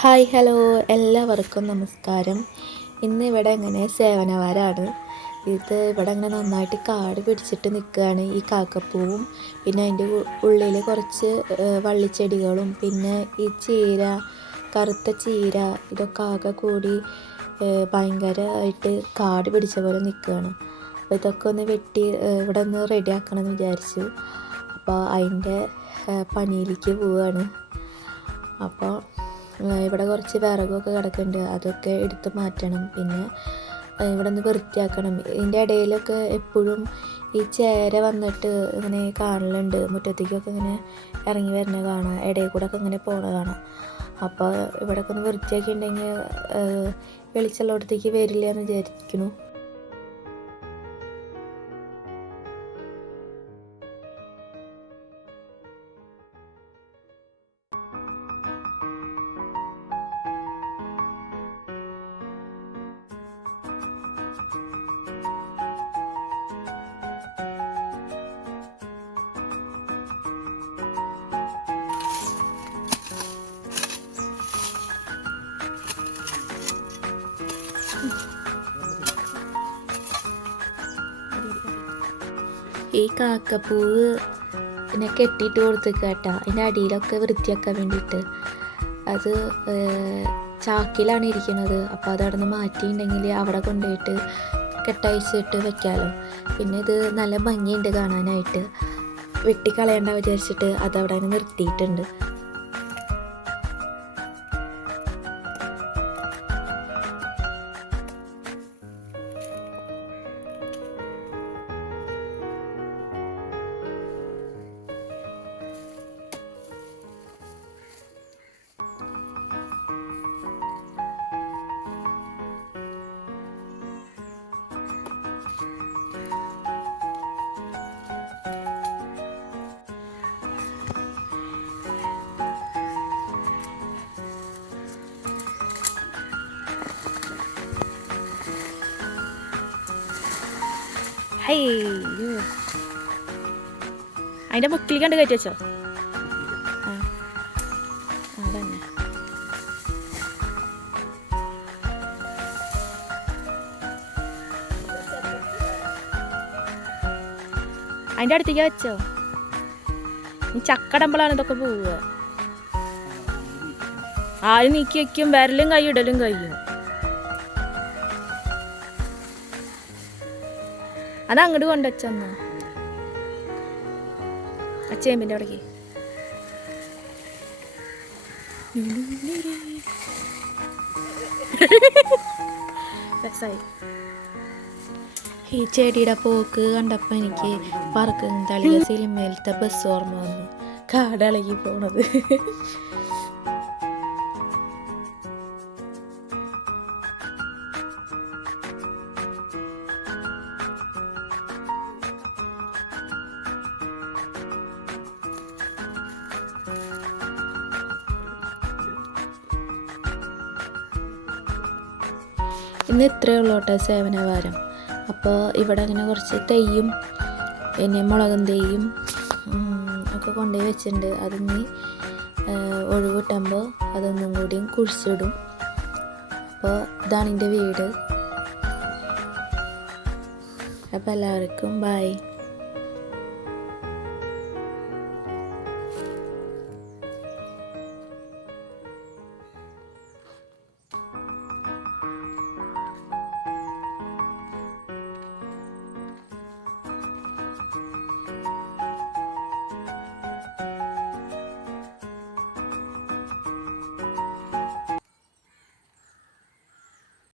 Hi hello എല്ലാവർക്കും നമസ്കാരം. ഇന്ന് ഇവിടെ ഇങ്ങനെ സേവനവാരമാണ്. ഇവിടെ ഇങ്ങനെ നന്നായിട്ട് കാട് പിടിച്ചിട്ട് നിൽക്കുകയാണ് ഈ കാക്കപ്പൂവും. പിന്നെ അതിൻ്റെ ഉള്ളിൽ കുറച്ച് വള്ളിച്ചെടികളും പിന്നെ ഈ ചീര, കറുത്ത ചീര, ഇതൊക്കെ ആകെ കൂടി ഭയങ്കരമായിട്ട് കാട് പിടിച്ച പോലെ നിൽക്കുകയാണ്. അപ്പോൾ ഇതൊക്കെ ഒന്ന് വെട്ടി ഇവിടെ ഒന്ന് റെഡിയാക്കണം എന്ന് വിചാരിച്ചു. അപ്പോൾ അതിൻ്റെ പണിയിലേക്ക് പോവുകയാണ്. അപ്പോൾ ഇവിടെ കുറച്ച് വിറകൊക്കെ കിടക്കുന്നുണ്ട്, അതൊക്കെ എടുത്ത് മാറ്റണം. പിന്നെ ഇവിടെ നിന്ന് വൃത്തിയാക്കണം. ഇതിൻ്റെ ഇടയിലൊക്കെ എപ്പോഴും ഈ ചേര വന്നിട്ട് ഇങ്ങനെ കാണലുണ്ട്. മുറ്റത്തേക്കൊക്കെ ഇങ്ങനെ ഇറങ്ങി വരുന്ന കാണാം, ഇടയിൽ കൂടെ ഒക്കെ ഇങ്ങനെ പോണ കാണാം. അപ്പോൾ ഇവിടെയൊക്കെ ഒന്ന് വൃത്തിയാക്കിയിട്ടുണ്ടെങ്കിൽ വെളിച്ചമുള്ളിടത്തേക്ക് വരില്ല എന്ന് വിചാരിക്കുന്നു. ഈ കാക്കപ്പൂവ് പിന്നെ കെട്ടിയിട്ട് കൊടുത്തേക്ക് കേട്ടോ, അതിൻ്റെ അടിയിലൊക്കെ വൃത്തിയാക്കാൻ വേണ്ടിയിട്ട്. അത് ചാക്കിലാണ് ഇരിക്കുന്നത്. അപ്പോൾ അത് അവിടെ നിന്ന് മാറ്റിയിട്ടുണ്ടെങ്കിൽ അവിടെ കൊണ്ടുപോയിട്ട് കെട്ടയച്ചിട്ട് വെക്കാമല്ലോ. പിന്നെ ഇത് നല്ല ഭംഗിയുണ്ട് കാണാനായിട്ട്. വെട്ടിക്കളയണ്ട വിചാരിച്ചിട്ട് അതവിടെ നിർത്തിയിട്ടുണ്ട്. അതിൻ്റെ മുക്കിൽ കണ്ട് കയറ്റി വെച്ചോ. അതന്നെ അതിൻ്റെ അടുത്തേക്ക് വെച്ചോ. ഈ ചക്കടമ്പളാണ് ഇതൊക്കെ പോവുക. ആരും നീക്കി വയ്ക്കും, വിരലും കൈ ഇടലും കഴിയും. അത് അങ്ങോട്ട് കൊണ്ടുവച്ചെന്നാ ചേമ്പിൻ്റെ അവിടേക്ക്. രസായി. ഈ ചെടിയുടെ പോക്ക് കണ്ടപ്പോൾ എനിക്ക് പറക്കും തളിക സിനിമയിലത്തെ ബസ് ഓർമ്മ വന്നു, കാടളകി പോണത്. ഇന്ന് ഇത്രയേ ഉള്ളൂ കേട്ടോ സേവനവാരം. അപ്പോൾ ഇവിടെ അങ്ങനെ കുറച്ച് തെയ്യും പിന്നെ മുളകും തെയ്യും ഒക്കെ കൊണ്ടുപോയി വെച്ചിട്ടുണ്ട്. അതിന് ഒഴിവ് കിട്ടുമ്പോൾ അതൊന്നും കൂടിയും കുഴിച്ചിടും. അപ്പോൾ ഇതാണ് എൻ്റെ വീട്. അപ്പോൾ എല്ലാവർക്കും ബൈ.